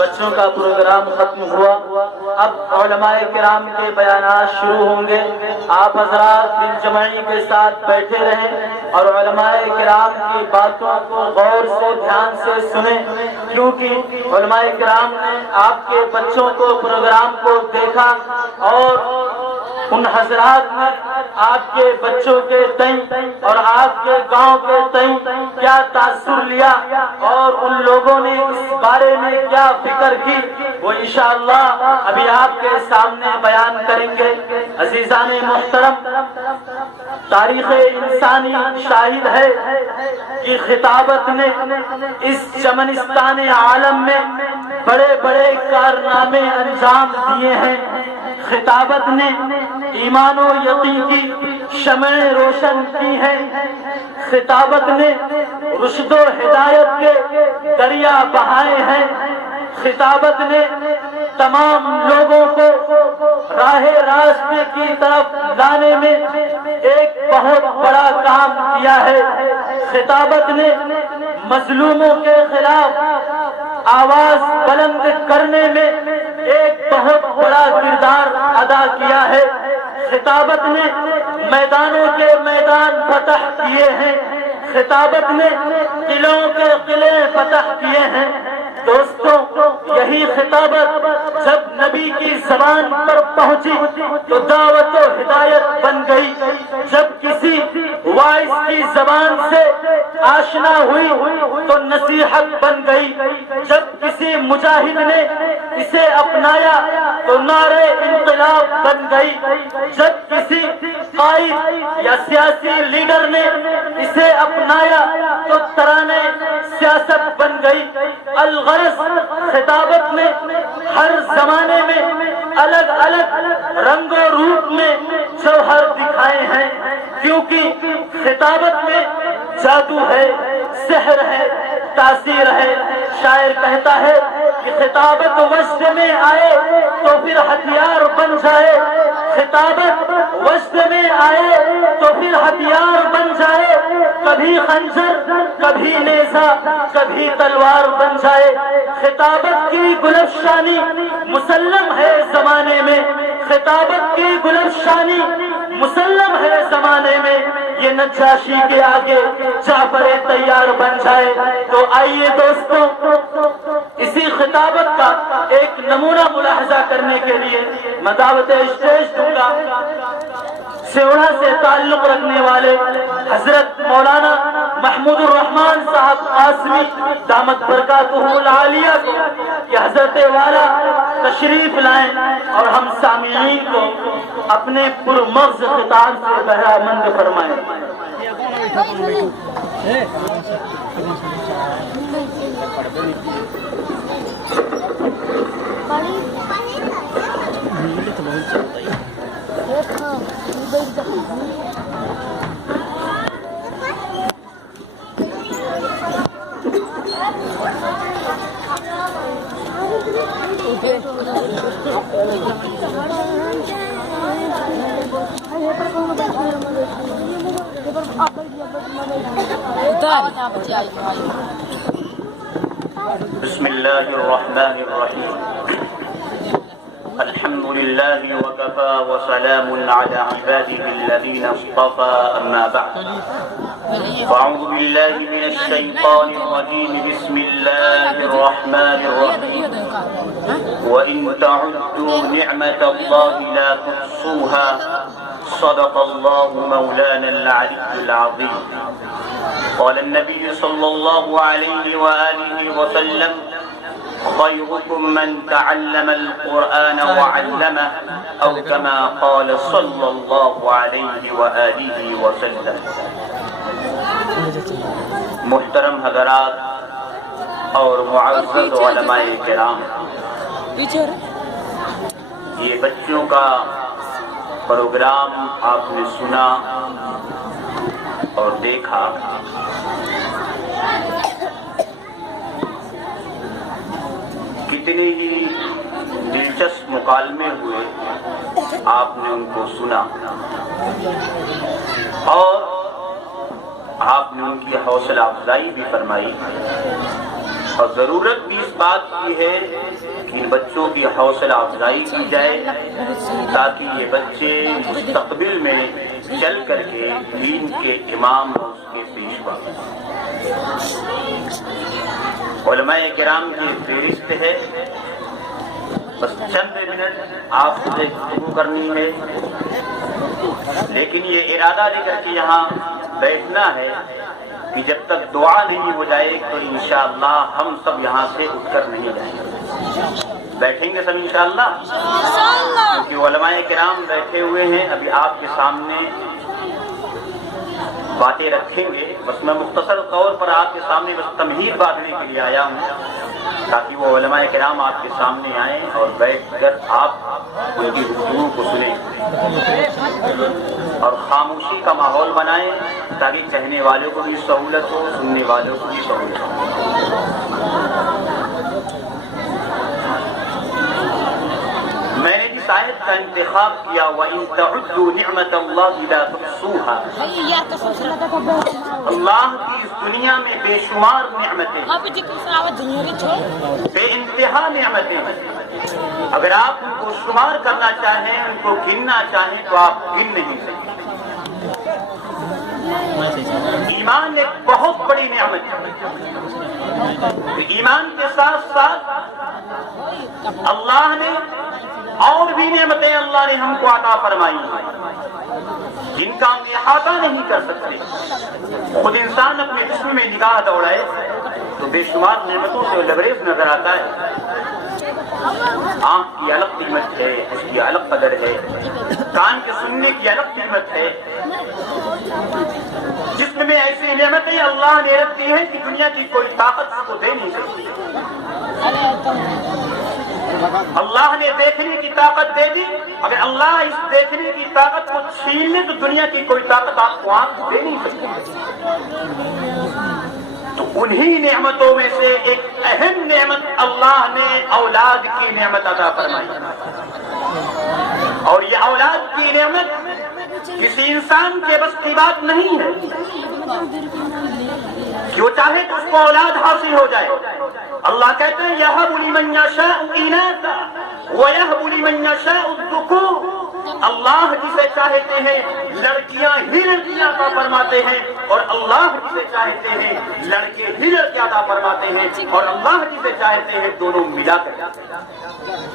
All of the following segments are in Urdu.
بچوں کا پروگرام ختم ہوا، اب علماء کرام کے بیانات شروع ہوں گے۔ آپ حضرات دل جمعی کے ساتھ بیٹھے رہیں اور علماء کرام کی باتوں کو غور سے دھیان سے سنیں، کیونکہ علماء کرام نے آپ کے بچوں کو پروگرام کو دیکھا اور ان حضرات نے آپ کے بچوں کے تئیں اور آپ کے گاؤں کے تئیں کیا تاثر لیا اور ان لوگوں نے اس بارے میں کیا فکر کی، وہ انشاءاللہ ابھی آپ کے سامنے بیان کریں گے۔ عزیزان محترم، تاریخ انسانی شاہد ہے کہ خطابت نے اس چمنستان عالم میں بڑے بڑے کارنامے انجام دیے ہیں۔ خطابت نے ایمان و یقین کی شمعیں روشن کی ہیں۔ خطابت نے رشد و ہدایت کے دریا بہائے ہیں۔ خطابت نے تمام لوگوں کو راہ راستے کی طرف لانے میں ایک بہت بڑا کام کیا ہے۔ خطابت نے مظلوموں کے خلاف آواز بلند کرنے میں ایک بہت بڑا کردار ادا کیا ہے۔ خطابت نے میدانوں کے میدان فتح کیے ہیں۔ خطابت نے قلعوں کے قلعے فتح کیے ہیں۔ دوستوں، یہی خطابت جب نبی کی زبان پر پہنچی تو دعوت و ہدایت بن گئی۔ جب کسی وائس کی زبان سے آشنا ہوئی تو نصیحت بن گئی۔ جب کسی مجاہد نے اسے اپنایا تو نعرے انقلاب بن گئی۔ جب کسی قائد یا سیاسی لیڈر نے اسے اپنایا تو ترانے سیاست بن گئی۔ الغرض خطابت نے ہر زمانے میں الگ الگ رنگ و روپ میں جوہر دکھائے ہیں، کیونکہ خطابت میں جادو ہے، سحر ہے، تاثیر ہے۔ شاعر کہتا ہے کہ خطابت وجد میں آئے تو پھر ہتھیار بن جائے، خطابت وجد میں آئے تو پھر ہتھیار بن جائے، کبھی خنجر کبھی نیزہ کبھی تلوار بن جائے۔ خطابت کی گلفشانی مسلم ہے زمانے میں، خطابت کی گلفشانی مسلم ہے زمانے میں۔ یہ نجاشی کے آگے جعفر تیار بن جائے۔ تو آئیے دوستوں، اسی خطابت کا ایک نمونہ ملاحظہ کرنے کے لیے میں دعوت اسٹیج دوں گا سیوڑا سے تعلق رکھنے والے حضرت مولانا محمود الرحمان صاحب قاسمی دامت برکاتہ العالیہ کو کہ حضرت والا تشریف لائیں اور ہم سامعین کو اپنے پرمغز خطاب سے بہرامند فرمائیں۔ بسم اللہ الرحمن الرحیم، الحمد للہ وکفى وسلام على عباده الذین اصطفى، اما بعد فاعوذ باللہ من الشیطان الرجیم، بسم اللہ الرحمن الرحیم، وَإِن تَعُدُّوا نِعْمَةَ اللَّهِ لَا تُحْصُوهَا، صدق الله مولانا العلي العظيم۔ قال النبي صلى الله عليه وآله وسلم: خيركم من تعلم القرآن وعلمه، أو كما قال صلى الله عليه وآله وسلم۔ محترم حضرات اور معزز علماء کرام، یہ بچوں کا پروگرام آپ نے سنا اور دیکھا۔ کتنے ہی دلچسپ مکالمے ہوئے، آپ نے ان کو سنا اور آپ نے ان کی حوصلہ افزائی بھی فرمائی اور ضرورت بھی اس بات کی ہے کہ ان بچوں کی حوصلہ افزائی کی جائے تاکہ یہ بچے مستقبل میں چل کر کے دین کے امام اور اس کے پیشوا علماء کرام کی فہرست ہے. بس چند منٹ آپ سے گفتگو کرنی ہے، لیکن یہ ارادہ لے کر کے یہاں بیٹھنا ہے کہ جب تک دعا نہیں ہو جائے تو انشاءاللہ ہم سب یہاں سے اٹھ کر نہیں جائیں گے. بیٹھیں گے سب انشاءاللہ، کیونکہ علماء کرام بیٹھے ہوئے ہیں. ابھی آپ کے سامنے باتیں رکھیں گے. بس میں مختصر طور پر آپ کے سامنے بس تمہید باندھنے کے لیے آیا ہوں تاکہ وہ علماء کرام آپ کے سامنے آئیں اور بیٹھ کر آپ ان کی گفتگو کو سنیں اور خاموشی کا ماحول بنائیں تاکہ کہنے والوں کو بھی سہولت ہو، سننے والوں کو بھی سہولت ہو. میں نے جس آیت کا انتخاب کیا وَإِن تَعُدُّوا نِعْمَةَ اللَّهِ لَا تُحْصُوهَا، اللہ کی اس دنیا میں بے شمار نعمتیں، بے انتہا نعمتیں ہیں. اگر آپ ان کو شمار کرنا چاہیں، ان کو گننا چاہیں تو آپ گن نہیں سکتے. ایمان ایک بہت بڑی نعمت ہے. ایمان کے ساتھ ساتھ اللہ نے اور بھی نعمتیں اللہ نے ہم کو عطا فرمائی ہیں جن کا ہم احاطہ نہیں کر سکتے. خود انسان اپنے جسم میں نگاہ دوڑائے تو بے شمار نعمتوں سے لبریز نظر آتا ہے. آنکھ کی الگ قیمت ہے، اس کی الگ قدر ہے، کان کے سننے کی الگ قیمت ہے. جسم میں ایسی نعمتیں اللہ نے رکھ دی ہیں کہ دنیا کی کوئی طاقت اس کو دے نہیں سکتی. اللہ نے دیکھنے کی طاقت دے دی، اگر اللہ اس دیکھنے کی طاقت کو چھین لے تو دنیا کی کوئی طاقت آپ کو آنکھ دے نہیں سکتی. تو انہی نعمتوں میں سے ایک اہم نعمت اللہ نے اولاد کی نعمت عطا فرمائی. اور یہ اولاد کی نعمت کسی انسان کے بس کی بات نہیں ہے کہ وہ چاہے تو اس کو اولاد حاصل ہو جائے. اللہ کہتے ہیں یَهَبُ لِمَن يَشَاءُ إِنَاثًا وَيَهَبُ لِمَن يَشَاءُ الذُّكُورَ. اللہ جسے چاہتے ہیں لڑکیاں ہی لڑکیاں عطا فرماتے ہیں اور اللہ جسے چاہتے ہیں لڑکے ہی لڑکیاں عطا فرماتے ہیں اور اللہ جسے چاہتے ہیں دونوں ملا کر.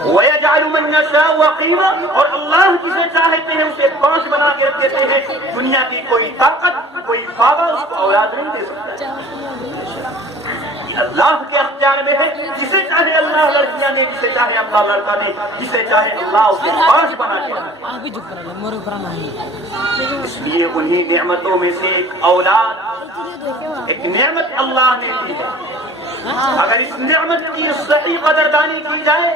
وَيَجْعَلُ مَن يَشَاءُ عَقِيمًا، اور اللہ جسے چاہتے ہیں اسے پانچ بنا کے رکھ دیتے ہیں. دنیا کی کوئی طاقت، کوئی بابا اس کو اولاد نہیں دے سکتا. اللہ کے اختیار میں ہے. جسے چاہے اللہ لڑکیاں نے، جسے چاہے اللہ لڑکا نے، جسے چاہے اللہ اسے پانچ بنا کے. اس لیے انہی نعمتوں میں سے ایک اولاد، ایک نعمت اللہ نے دی ہے. اگر اس نعمت کی صحیح قدردانی کی جائے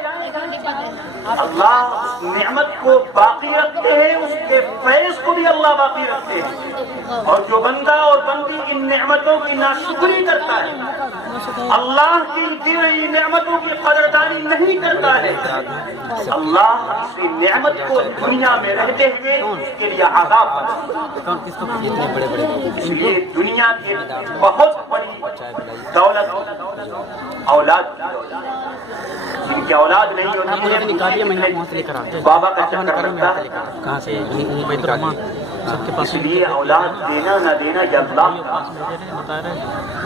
اللہ اس نعمت کو باقی رکھتے ہیں، اس کے فیض کو بھی اللہ باقی رکھتے ہیں. اور جو بندہ اور بندی ان نعمتوں کی ناشکری کرتا ہے، اللہ کی دی ہوئی نعمتوں کی قدردانی نہیں کرتا ہے، اللہ اسی نعمت کو دنیا میں رہتے ہوئے اس کے لیے عذاب کرتا ہے. اس لیے دنیا کی بہت بڑی دولت اولاد کی دولت. جن کی اولاد نہیں ہوتی ہے بابا کا چکر لگتا ہے. اس لیے اولاد دینا نہ دینا یہ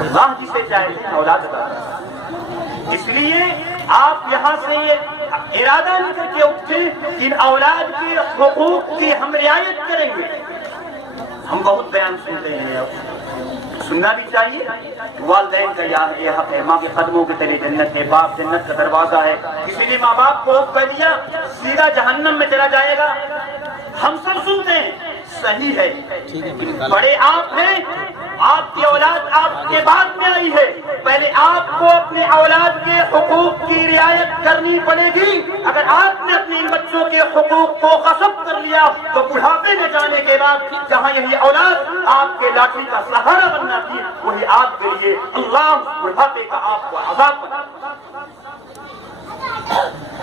اللہ جسے چاہے اولاد عطا کرتا ہے. اس لیے آپ یہاں سے یہ ارادہ لے کر کے اٹھے کہ ان اولاد کے حقوق کی ہم رعایت کریں گے. ہم بہت بیان سنتے ہیں، سننا بھی چاہیے. والدین کا یہ حق ہے، ماں کے قدموں کے تلے جنت ہے، باپ جنت کا دروازہ ہے. کسی نے ماں باپ کو کہہ دیا سیدھا جہنم میں چلا جائے گا. ہم سب سنتے ہیں، صحیح ہے. بڑے آپ ہیں، آپ کی اولاد آپ کے بعد میں آئی ہے. پہلے آپ کو اپنے اولاد کے حقوق کی رعایت کرنی پڑے گی. اگر آپ نے اپنے ان بچوں کے حقوق کو غصب کر لیا تو بڑھاپے میں جانے کے بعد جہاں یہی اولاد آپ کے لاٹھی کا سہارا بننا تھی، وہی آپ کے لیے اللہ بڑھاپے کا آپ کو عذاب بنا.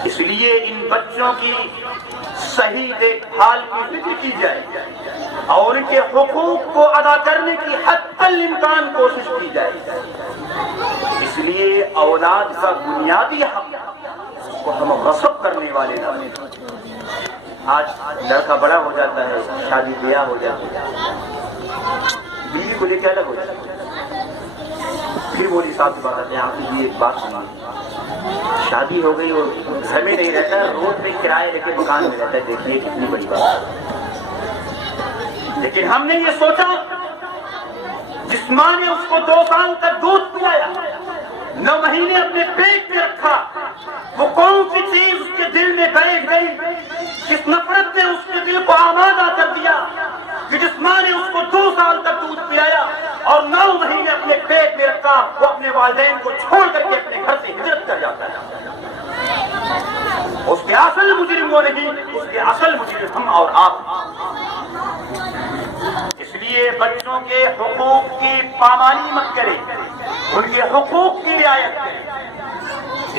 اس لیے ان بچوں کی صحیح دیکھ بھال کی فکر کی جائے اور ان کے حقوق کو ادا کرنے کی حتی الامکان کوشش کی جائے. اس اس لیے اولاد کا بنیادی حق کو ہم غصب کرنے والے نہ بنیں۔ آج لڑکا بڑا ہو جاتا ہے، شادی بیاہ ہو جاتی ہے، بیوی کو لے کے الگ ہو جاتا ہے، پھر مولوی صاحب سے بات آتے ہیں، آپ کی یہ ایک بات سنی، شادی ہو گئی اور گھر میں نہیں رہتا، روڈ پہ کرایہ لے کے مکان میں رہتا ہے، دیکھیے کتنی بڑی بات ہے۔ لیکن ہم نے یہ سوچا جس ماں نے اس کو 2 سال تک دودھ پلایا، 9 مہینے اپنے پیٹ میں رکھا، وہ کون سی چیز اس کے دل میں بیٹھ گئی، کس نفرت نے اس کے دل کو آمادہ کر دیا کہ جس ماں نے اس کو 2 سال تک دودھ پلایا اور 9 مہینے اپنے پیٹ میں رکھا، وہ اپنے والدین کو چھوڑ کر کے اپنے گھر سے ہجرت کر جاتا ہے۔ اس کے اصل مجرم وہ نہیں، اس کے اصل مجرم ہم اور آپ۔ اس لیے بچوں کے حقوق کی پامالی مت کرے، ان کے حقوق کی رعایت کرے۔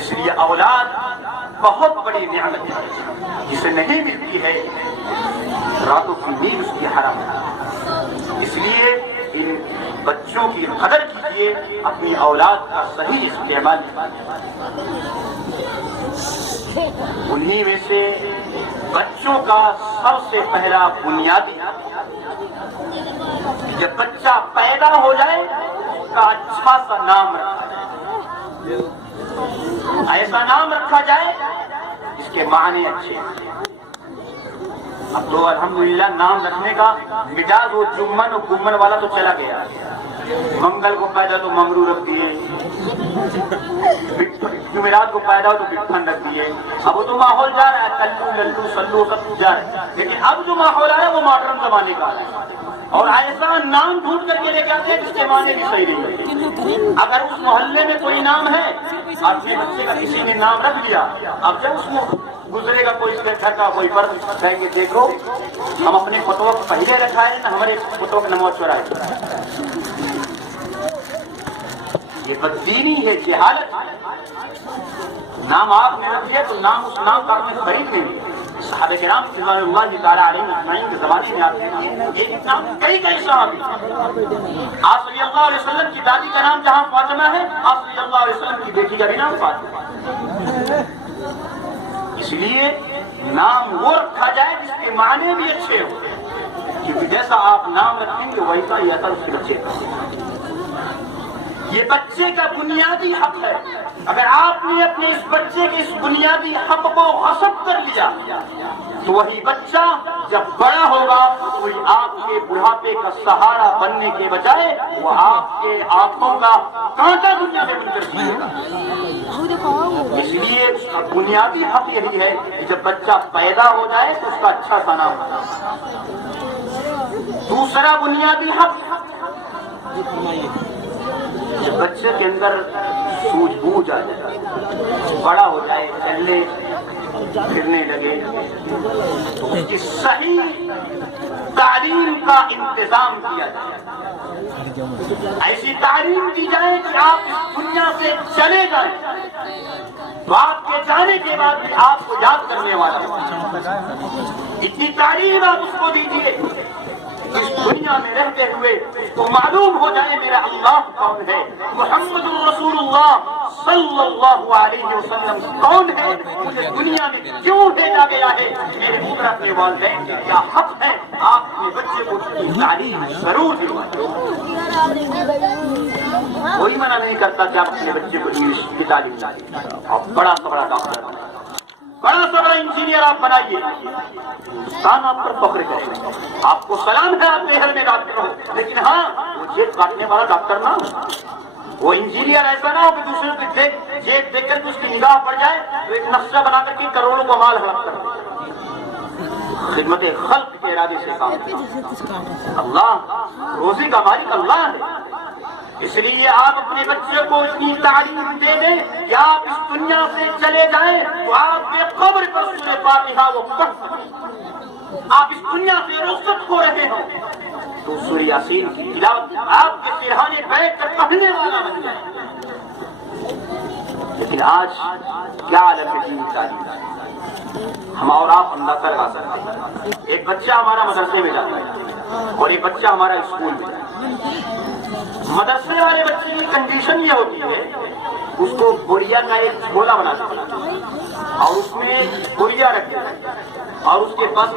اس لیے اولاد بہت بڑی نعمت ہے، جسے نہیں ملتی ہے راتوں کی نیند اس کی حرام ہے۔ اس لیے ان بچوں کی قدر کیجیے، اپنی اولاد کا صحیح استعمال کیجیے۔ انہی میں سے بچوں کا سب سے پہلا بنیادی جب بچہ پیدا ہو جائے اس کا اچھا سا نام رکھا جائے، ایسا نام رکھا جائے اس کے معنی اچھے۔ اب تو الحمدللہ نام رکھنے کا مزاج وہ جمن اور گمن والا تو چلا گیا، منگل کو پیدا تو منگرو رکھ دیے، جمعرات کو پیدا ہو تو بٹھن رکھ دیے۔ اب وہ تو ماحول جا رہا ہے، کلو للو سلو سب جا رہا ہے، لیکن اب جو ماحول آ رہا ہے وہ ماڈرن زمانے کا ہے، اور ایسا نام ڈھونڈ کر کے لے جاتے ہیں جس کے معنی بھی صحیح نہیں ہوتے۔ اگر اس محلے میں کوئی نام ہے، اپنے بچے کا کسی نے نام رکھ دیا، اب جب اس میں گزرے گا کوئی گھر کا کوئی فرد، کہیں گے دیکھو ہم اپنے فتویٰ کو پہلے رکھا ہے نہ ہمارے فتویٰ کا نماز چورائے۔ یہ بددینی ہے، جہالت۔ نام آپ نے رکھ دیا تو نام اس نام کا آپ نے خرید نہیں۔ صحابہ کرام رضوان اللہ تعالیٰ علیہ اجمعین کے زمانے میں آتے ہیں ایک نام کئی صحابی، آپ صلی اللہ علیہ وسلم کی دادی کا نام جہاں فاطمہ ہے، آپ صلی اللہ علیہ وسلم کی بیٹی کا بھی نام فاطمہ۔ اس لیے نام وہ رکھا جائے جس کے معنی بھی اچھے ہوں، کیونکہ جیسا آپ نام رکھیں گے ویسا ہی اثر اس کے بچے کا۔ یہ بچے کا بنیادی حق ہے، اگر آپ نے اپنے اس بچے کے اس بنیادی حق کو غصب کر لیا تو وہی بچہ جب بڑا ہوگا وہی آپ کے بڑھاپے کا سہارا بننے کے بجائے وہ آپ کے آنکھوں کا کانٹا دنیا میں بن کر جیے گا۔ اس لیے اس کا بنیادی حق یہی ہے کہ جب بچہ پیدا ہو جائے تو اس کا اچھا سا نام ہونا۔ دوسرا بنیادی حق، جب بچے کے اندر سوجھ بوجھ آ جائے، بڑا ہو جائے، چلنے پھرنے لگے، تو اس کی صحیح تعلیم کا انتظام کیا جائے۔ ایسی تعلیم دی جائے کہ آپ اس دنیا سے چلے جائیں تو آپ کے جانے کے بعد بھی آپ کو یاد کرنے والا ہو۔ اتنی تعلیم آپ اس کو دیجیے اس دنیا میں رہتے ہوئے تو معلوم ہو جائے میرا اللہ کون ہے، محمد رسول اللہ صلی اللہ علیہ وسلم کون ہے، مجھے دنیا میں کیوں بھیجا گیا ہے، میرے اوپر اپنے والدین کے کیا حق ہے۔ آپ اپنے بچے کو اس کی تعلیم ضرور دلوائیں۔ کوئی منع نہیں کرتا کہ آپ اپنے بچے کو انگلش کی تعلیم دیں، اور بڑا سا بڑا ڈاکٹر بنائیں، بڑا سا بڑا انجینئر آپ بنائیے، ہندوستان آپ پر فخر کرے گا۔ آپ کو سلام ہے آپ کے گھر میں ڈاکٹر ہو، لیکن ہاں وہ جیب کاٹنے والا ڈاکٹر نہ ہو، وہ انجینئر ایسا نہ ہو کہ دوسروں کی جیب دیکھ کر اس کی نگاہ پڑ جائے تو ایک نقشہ بنا کر کے کروڑوں کو مال ہڑپ کر خدمت خلق کے ارادے سے کام کرے۔ اللہ روزی کا مالک اللہ ہے، اس لیے آپ اپنے بچے کو اتنی تعلیم دے دیں کہ آپ اس دنیا سے چلے جائیں تو آپ کے قبر پر سورہ فاتحہ وہ پڑھ سکیں۔ آپ اس دنیا سے رخصت ہو رہے ہوں تو سورہ یاسین کی تلاوت آپ کے سرہانے بیٹھ کر پڑھنے والا بن جائے۔ لیکن آج کیا عالم دین تعلیم، ہم اور آپ اندازہ لگا سکتے ہیں. ایک بچہ ہمارا مدرسے میں جاتا ہے اور ایک بچہ ہمارا اسکول میں جاتا ہے. مدرسے والے بچے کی کنڈیشن یہ ہوتی ہے اس کو بوریا کا ایک جھولا بنا دیتے اور اس میں بوریا رکھتے ہیں اور اس کے پاس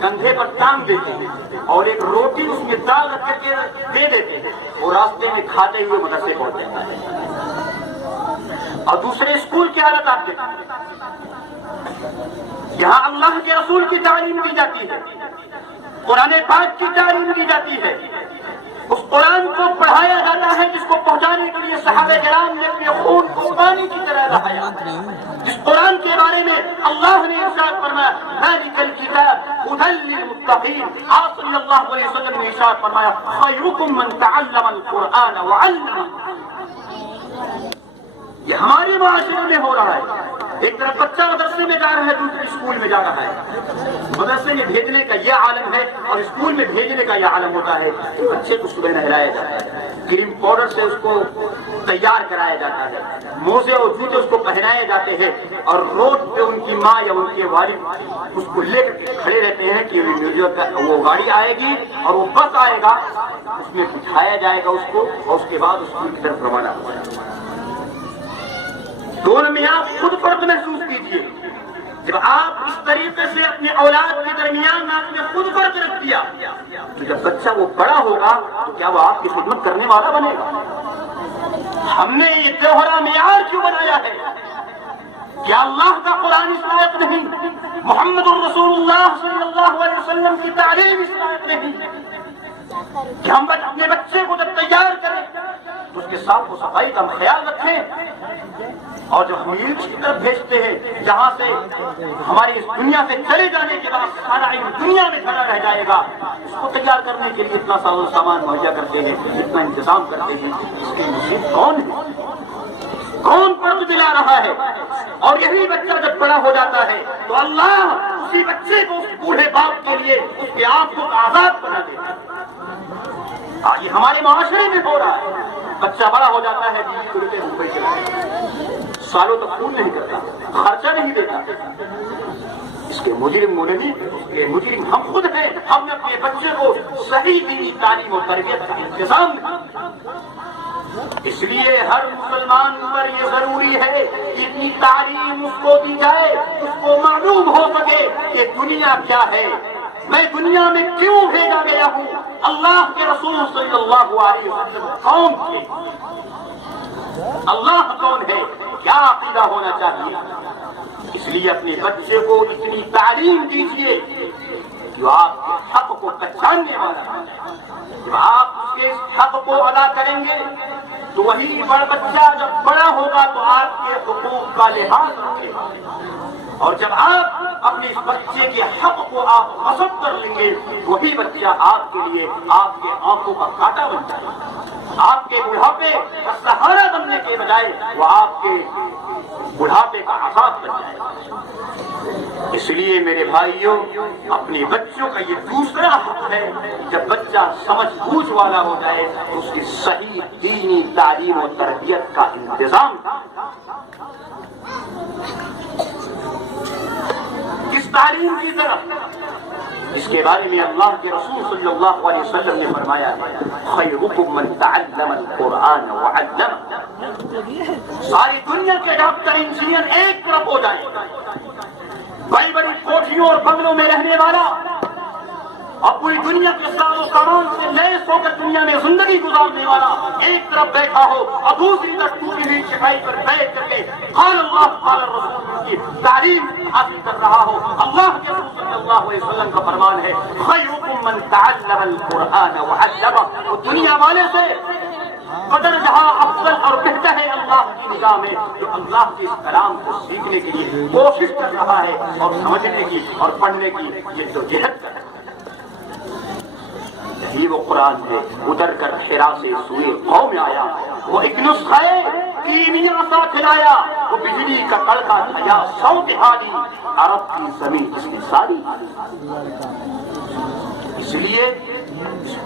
کندھے پر ٹانگ دیتے ہیں اور ایک روٹی اس میں دال رکھ کر کے دے دیتے ہیں. وہ راستے میں کھاتے ہوئے مدرسے پہنچ جاتا ہے. اور دوسرے اسکول کی حالت آپ دیکھیں, یہاں اللہ کے رسول کی تعلیم دی جاتی ہے, قرآن پاک کی تعلیم دی جاتی ہے, اس قرآن کو پڑھایا جاتا ہے جس کو پہنچانے کے لیے صحابہ کرام نے اپنے خون کو پانی کی طرح بہایا. جس قرآن کے بارے میں اللہ نے ارشاد فرمایا ذالک الکتاب ھدی للمتقین, آپ صلی اللہ علیہ وسلم نے ارشاد فرمایا خیرکم من تعلم القرآن وعلمہ. یہ ہمارے معاشرے میں ہو رہا ہے. ایک طرف بچہ مدرسے میں جا رہا ہے, دوسرے اسکول میں جا رہا ہے. مدرسے میں بھیجنے کا یہ عالم ہے اور اسکول میں بھیجنے کا یہ عالم ہوتا ہے کہ بچے کو صبح نہلایا جاتا ہے, کریم پاؤڈر سے اس کو تیار کرایا جاتا ہے, موزے اور جوتے اس کو پہنائے جاتے ہیں اور روڈ پہ ان کی ماں یا ان کے والد اس کو لے کر کے کھڑے رہتے ہیں کہ وہ گاڑی آئے گی اور وہ بس آئے گا, اس میں بٹھایا جائے گا اس کو اور اس کے بعد اسکول کی طرف روانہ ہو جائے گا. دونوں میں آپ خود فرق محسوس کیجئے. جب آپ اس طریقے سے اپنے اولاد کے درمیان آپ نے خود فرق رکھ دیا تو جب بچہ وہ بڑا ہوگا تو کیا وہ آپ کی خدمت کرنے والا بنے گا؟ ہم نے یہ دوہرا معیار کیوں بنایا ہے؟ کیا اللہ کا قرآن اس لائق نہیں, محمد الرسول اللہ صلی اللہ علیہ وسلم کی تعلیم اس لائق نہیں کہ ہم اپنے بچے کو جب تیار کریں تو اس کے صاف و صفائی کا خیال رکھیں اور جو ہم علم کی طرف بھیجتے ہیں جہاں سے ہماری اس دنیا سے چلے جانے کے بعد سارا علم دنیا میں کھڑا رہ جائے گا, اس کو تیار کرنے کے لیے اتنا ساز و سامان مہیا کرتے ہیں, اتنا انتظام کرتے ہیں. اس کے مصیب کون ہے, کون پرد دلا رہا ہے؟ اور یہی بچہ جب بڑا ہو جاتا ہے تو اللہ اسی بچے کو اس بوڑھے باپ کے لیے اس کے آپ کو آزاد بنا دیتا ہے. یہ ہمارے معاشرے میں ہو رہا ہے. بچہ بڑا ہو جاتا ہے, بیوی کو لیتے ممبئی چلا سالوں تک فون نہیں کرتا, خرچہ نہیں دیتا. اس کے مجرم وہ نہیں, اس کے مجرم ہم خود ہیں. ہم نے اپنے بچے کو صحیح دینی تعلیم و تربیت کا انتظام نہیں. اس لیے ہر مسلمان پر یہ ضروری ہے کہ اتنی تعلیم اس کو دی جائے, اس کو معلوم ہو سکے کہ دنیا کیا ہے, میں دنیا میں کیوں بھیجا گیا ہوں, اللہ کے رسول صلی اللہ علیہ وسلم کون تھے, اللہ کون ہے, کیا عقیدہ ہونا چاہیے. اس لیے اپنے بچے کو اتنی تعلیم دیجیے جو آپ کے حق کو پہچاننے والا ہے. جب آپ اس کے حق کو ادا کریں گے تو وہی بڑا بچہ جب بڑا ہوگا تو آپ کے حقوق کا لحاظ رکھے گا. اور جب آپ اپنے اس بچے کے حق کو آپ غصب کر لیں گے وہی بچہ آپ کے لیے آپ کے آنکھوں کا کانٹا بن جائے گا. آپ کے بڑھاپے کا سہارا بننے کے بجائے وہ آپ کے بڑھاپے کا عذاب بن جائے گا. اس لیے میرے بھائیوں, اپنے بچوں کا یہ دوسرا حق ہے, جب بچہ سمجھ بوجھ والا ہو جائے تو اس کی صحیح دینی تعلیم و تربیت کا انتظام. کس تعلیم کی طرف؟ اس کے بارے میں اللہ کے رسول صلی اللہ علیہ وسلم نے فرمایا خیرکم من تعلم القرآن وعلمہ. ساری دنیا کے ڈاکٹر انجینئر ایک طرف ہو جائیں, بڑی بڑی کوٹھیوں اور بنگلوں میں رہنے والا اور پوری دنیا کے ساز و سامان سے لیس ہو کر دنیا میں زندگی گزارنے والا ایک طرف بیٹھا ہو اور دوسری طرف ٹوٹی ہوئی چٹائی پر بیٹھ کر کے قال اللہ قال الرسول کی تعلیم حاصل کر رہا ہو. اللہ کے رسول صلی اللہ علیہ وسلم کا فرمان ہے خیرکم من تعلم القرآن وعلمہ. وہ دنیا والے سے قدر جہاں افضل اور بہتر ہے اللہ کی نگاہ میں جو اللہ کے اس کلام کو سیکھنے کے لیے کوشش کر رہا ہے اور سمجھنے کی اور پڑھنے کی یہ تو جہد کر رہا ہے. یہ وہ قرآن ہے اتر کر حرا سے سوئے قوم میں آیا, وہ ایک نسخہ کیمیا سا کھلایا, وہ بجلی کا کڑکا تھا یا سو دہانی عرب کی زمین اس کی ساری. اس لیے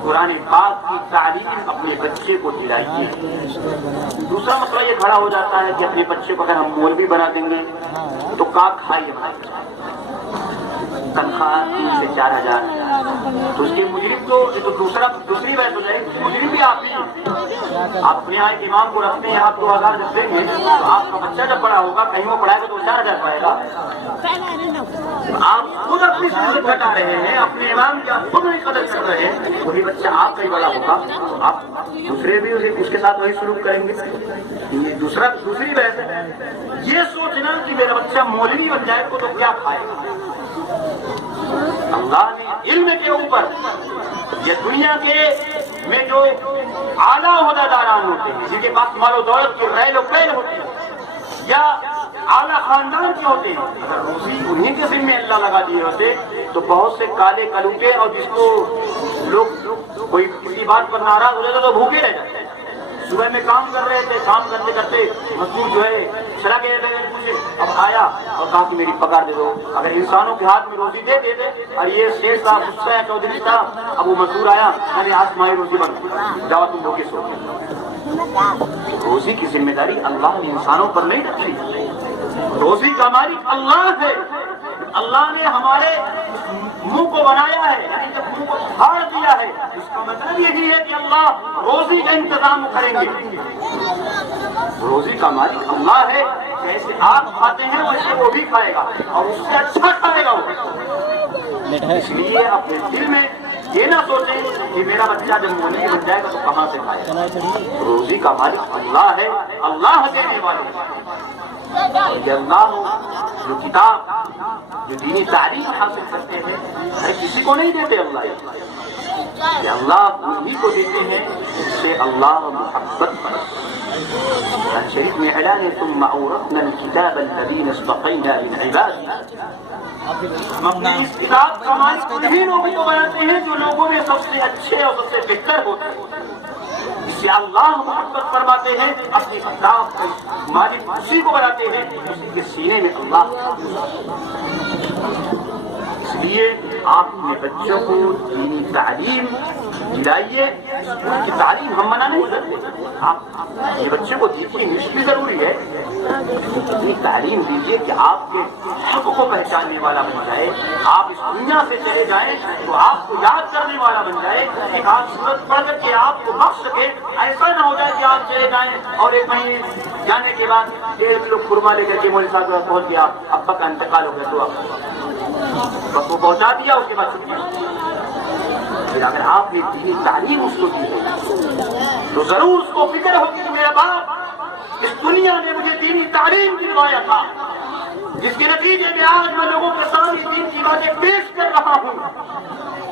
قرآن پاک کی تعلیم اپنے بچے کو دلائیے. دوسرا مسئلہ یہ کھڑا ہو جاتا ہے کہ اپنے بچے کو اگر ہم مولوی بنا دیں گے تو کا کھائیے ہمارے تنخواہ 3 سے 4 ہزار, تو اس کے مجرم تو یہ تو دوسری بحث ہو جائے گی. مجرم بھی آپ ہی ہیں. آپ اپنے یہاں امام کو رکھتے ہیں, آپ 2000 جب دیں گے تو آپ کا بچہ جب بڑا ہوگا کہیں وہ پڑھائے گا تو 4000 پائے گا. آپ خود اپنی ضرورت گھٹا رہے ہیں, اپنے امام کی آپ خود نہیں قدر کر رہے ہیں. وہی بچہ آپ کا ہی بڑا ہوگا تو آپ دوسرے بھی اس کے ساتھ وہی سلوک کریں گے. یہ دوسری بحث ہے. یہ سوچنا کہ میرا بچہ مولوی بن جائے تو کیا کھائے گا. اللہ نے علم کے اوپر یہ دنیا کے میں جو اعلیٰ عہدیداران ہوتے ہیں, جن کے پاس مال و دولت کی ریل و پیل ہوتی ہے, یا اعلیٰ خاندان کے ہوتے ہیں, اگر روزی انہیں کے ذمہ اللہ لگا دیے ہوتے تو بہت سے کالے کلوٹے اور جس کو لوگ کوئی کسی بات پر ناراض ہو جاتے تو بھوکے رہ جاتے. صبح میں کام کر رہے تھے, کام کرتے کرتے مزدور جو ہے چلا گیا, اب آیا اور کہا کہ میری پگار دے دو. اگر انسانوں کے ہاتھ میں روزی دے دیتے, اور یہ شیخ صاحب غصہ ہے چودھری صاحب, اب وہ مزدور آیا, میں نے آج تمہاری روزی بند جاؤ تم بھوکے سو. روزی کی ذمہ داری اللہ نے انسانوں پر نہیں رکھی. روزی کا مالک اللہ ہے. اللہ نے ہمارے منہ کو بنایا ہے, یعنی جب منہ کو پھاڑ دیا ہے, اس کا مطلب یہی ہے کہ اللہ روزی کا انتظام کریں گے. روزی کا مالک اللہ ہے. جیسے آپ کھاتے ہیں ویسے وہ بھی کھائے گا, اور اس سے اچھا کھائے گا وہ. اس لیے اپنے دل میں یہ نہ سوچیں کہ میرا بچہ جب مولوی بن جائے گا تو کہاں سے کھائے گا. روزی کا مالک اللہ ہے, اللہ دینے والے. یہ اللہ جو کتاب جو دینی تعلیم حاصل کرتے ہیں کسی کو نہیں دیتے. اللہ انہی کو دیتے ہیں جس سے اللہ محبت کرے. شریف میں اعلان ہے, ثم اورثنا الكتاب الذين اصطفينا من عبادنا. ہم اپنی اس کتاب کا مالک انہی لوگوں کو بناتے ہیں جو لوگوں میں سب سے اچھے اور سب سے بہتر ہوتے ہیں. جس سے اللہ محبت فرماتے ہیں, اپنی کتاب کا مالک اسی کو بناتے ہیں اسی کے سینے میں اللہ. اس لیے آپ اپنے بچوں کو دینی تعلیم دلائیے. ان کی تعلیم ہم منع نہیں کرتے, آپ یہ بچے کو دیکھیے, اس بھی ضروری ہے. اتنی تعلیم دیجیے کہ آپ کے حق کو پہچاننے والا بن جائے. آپ اس دنیا سے چلے جائیں تو آپ کو یاد کرنے والا بن جائے. ایک آدھ سورت پڑھ کر کے آپ کو بخش سکے. ایسا نہ ہو جائے کہ آپ چلے جائیں اور ایک مہینے جانے کے بعد 1.5 کلو خرما لے کر کے مولوی صاحب کے پہنچ گیا, ابا کا انتقال ہو گیا, تو بس وہ پہنچا دیا, اس کے بعد چھٹی. پھر اگر آپ نے دینی تعلیم اس کو دی ہے تو ضرور اس کو فکر ہوگی کہ میرا باپ اس دنیا نے مجھے دینی تعلیم دلوایا تھا, جس کے نتیجے میں آج میں لوگوں کے سامنے دین کی باتیں پیش کر رہا ہوں.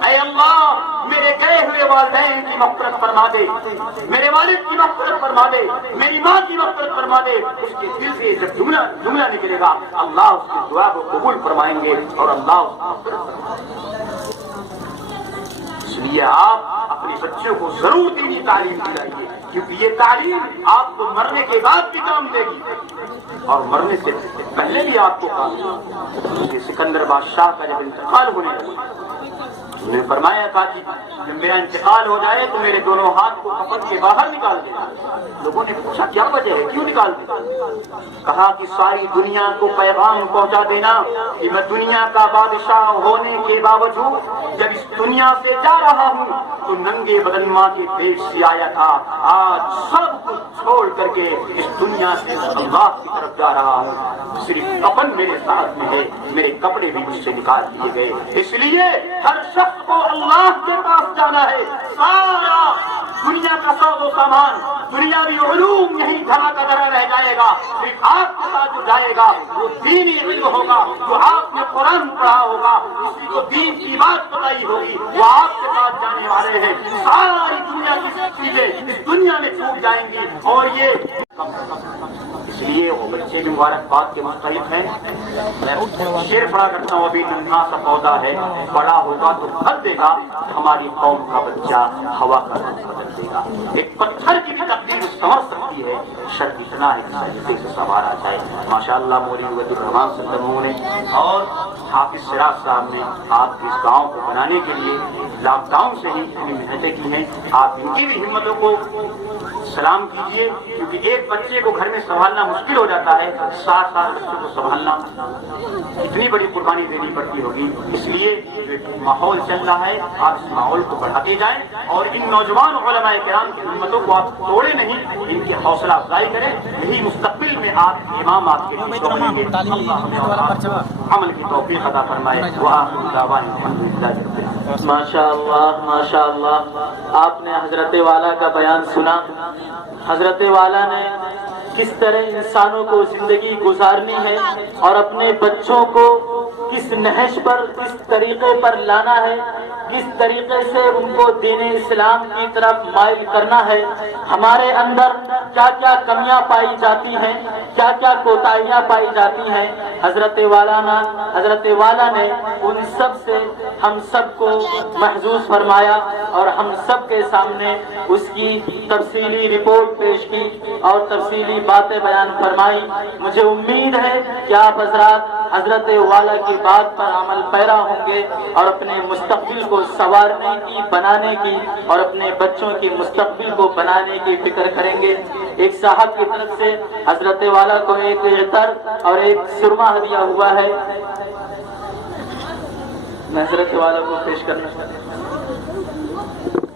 اے اللہ میرے گئے ہوئے والدین کی مغفرت فرما دے, میرے والد کی مغفرت فرما دے, میری ماں کی مغفرت فرما دے. اس کے دل سے جب جملہ نکلے گا اللہ اس کی دعا کو قبول فرمائیں گے اور اللہ اس کی مغفرت فرمائیں گے. اس لیے آپ اپنے بچوں کو ضرور دینی تعلیم دلائیے, کیونکہ یہ تعلیم آپ کو مرنے کے بعد بھی کام دے گی اور مرنے سے پہلے بھی آپ کو کام دے گی. سکندر بادشاہ کا جب انتقال ہونے لگا, انہوں نے فرمایا تھا کہ جب میرا انتقال ہو جائے تو میرے دونوں ہاتھ کو کفن کے باہر نکال دینا. لوگوں نے پوچھا کیا وجہ ہے, کیوں نکال دینا؟ کہا کہ ساری دنیا کو پیغام پہنچا دینا کہ میں دنیا کا بادشاہ ہونے کے باوجود جب اس دنیا سے جا رہا ہوں تو ننگے بدن ماں کے پیٹ سے آیا تھا, آج سب کچھ چھوڑ کر کے اس دنیا سے اللہ کی طرف جا رہا ہوں. صرف کفن میرے ساتھ میں ہے, میرے کپڑے بھی مجھ سے نکال دیے گئے. اس لیے ہر شخص کو اللہ کے پاس جانا ہے. سارا دنیا کا ساز و سامان, دنیاوی علوم یہی دھرا کا دھرا رہ جائے گا. صرف آپ کے ساتھ جو جائے گا وہ دینی علم ہوگا, جو آپ نے قرآن پڑھا ہوگا, کسی کو دین کی بات بتائی ہوگی, وہ آپ کے ساتھ جانے والے ہیں. ساری دنیا کی چیزیں اس دنیا میں چھوٹ جائیں گی. اور یہ اس لیے وہ بچے بھی مبارکباد کے مستحق ہیں. میں شعر پڑھا کرتا ہوں, ابھی ننھا سا پودا ہے, بڑا ہوگا تو پھل دے گا, ہماری قوم کا بچہ ہوا کا رنگ بدل دے گا. ایک پتھر کی بھی تقدیر سنور سکتی ہے, شرط اتنا ہے کہ سے سوار آ جائے. ماشاءاللہ مولوی عبد الرحمان صلی اللہ علیہ وسلم نے اور حافظ سراج صاحب نے آپ اس گاؤں کو بنانے کے لیے لاک ڈاؤن سے ہی ہمیں محنتیں کی ہیں. آپ ان کی بھی ہمتوں کو سلام کیجیے, کیونکہ ایک بچے کو گھر میں سنبھالنا مشکل ہو جاتا ہے, 7 سال بچے کو سنبھالنا اتنی بڑی قربانی دینی پڑتی ہوگی. اس لیے جو ماحول چل رہا ہے آپ اس ماحول کو بڑھاتے جائیں اور ان نوجوان علماء کرام کی ہمتوں کو آپ توڑے نہیں, ان کی حوصلہ افزائی کریں. یہی مستقبل میں آپ امام آپ کے پیچھے بنیں گے. اللہ ہمیں اور آپ کو عمل کی توفیق عطا فرمائے. وآخر دعوانا الحمدللہ رب العالمین. ماشاء اللہ, آپ نے حضرت والا کا بیان سنا. حضرت والا نے کس طرح انسانوں کو زندگی گزارنی ہے اور اپنے بچوں کو کس نہج پر, کس طریقے پر لانا ہے, کس طریقے سے ان کو دین اسلام کی طرف مائل کرنا ہے. ہمارے اندر کیا کیا کمیاں پائی جاتی ہیں, کیا کیا کوتاہیاں پائی جاتی ہیں, حضرت والا نے ان سب سے ہم سب کو محظوظ فرمایا اور ہم سب کے سامنے اس کی تفصیلی رپورٹ پیش کی اور تفصیلی باتیں بیان فرمائی. مجھے امید ہے کہ آپ حضرات حضرت والا کی بات پر عمل پیرا ہوں گے اور اپنے مستقبل کو سنوارنے کی, بنانے کی اور اپنے بچوں کی مستقبل کو بنانے کی فکر کریں گے. ایک صاحب کی طرف سے حضرت والا کو ایک عطر اور ایک سرما ہدیہ ہوا ہے, میں حضرت والا کو پیش کرنا چاہتا ہوں.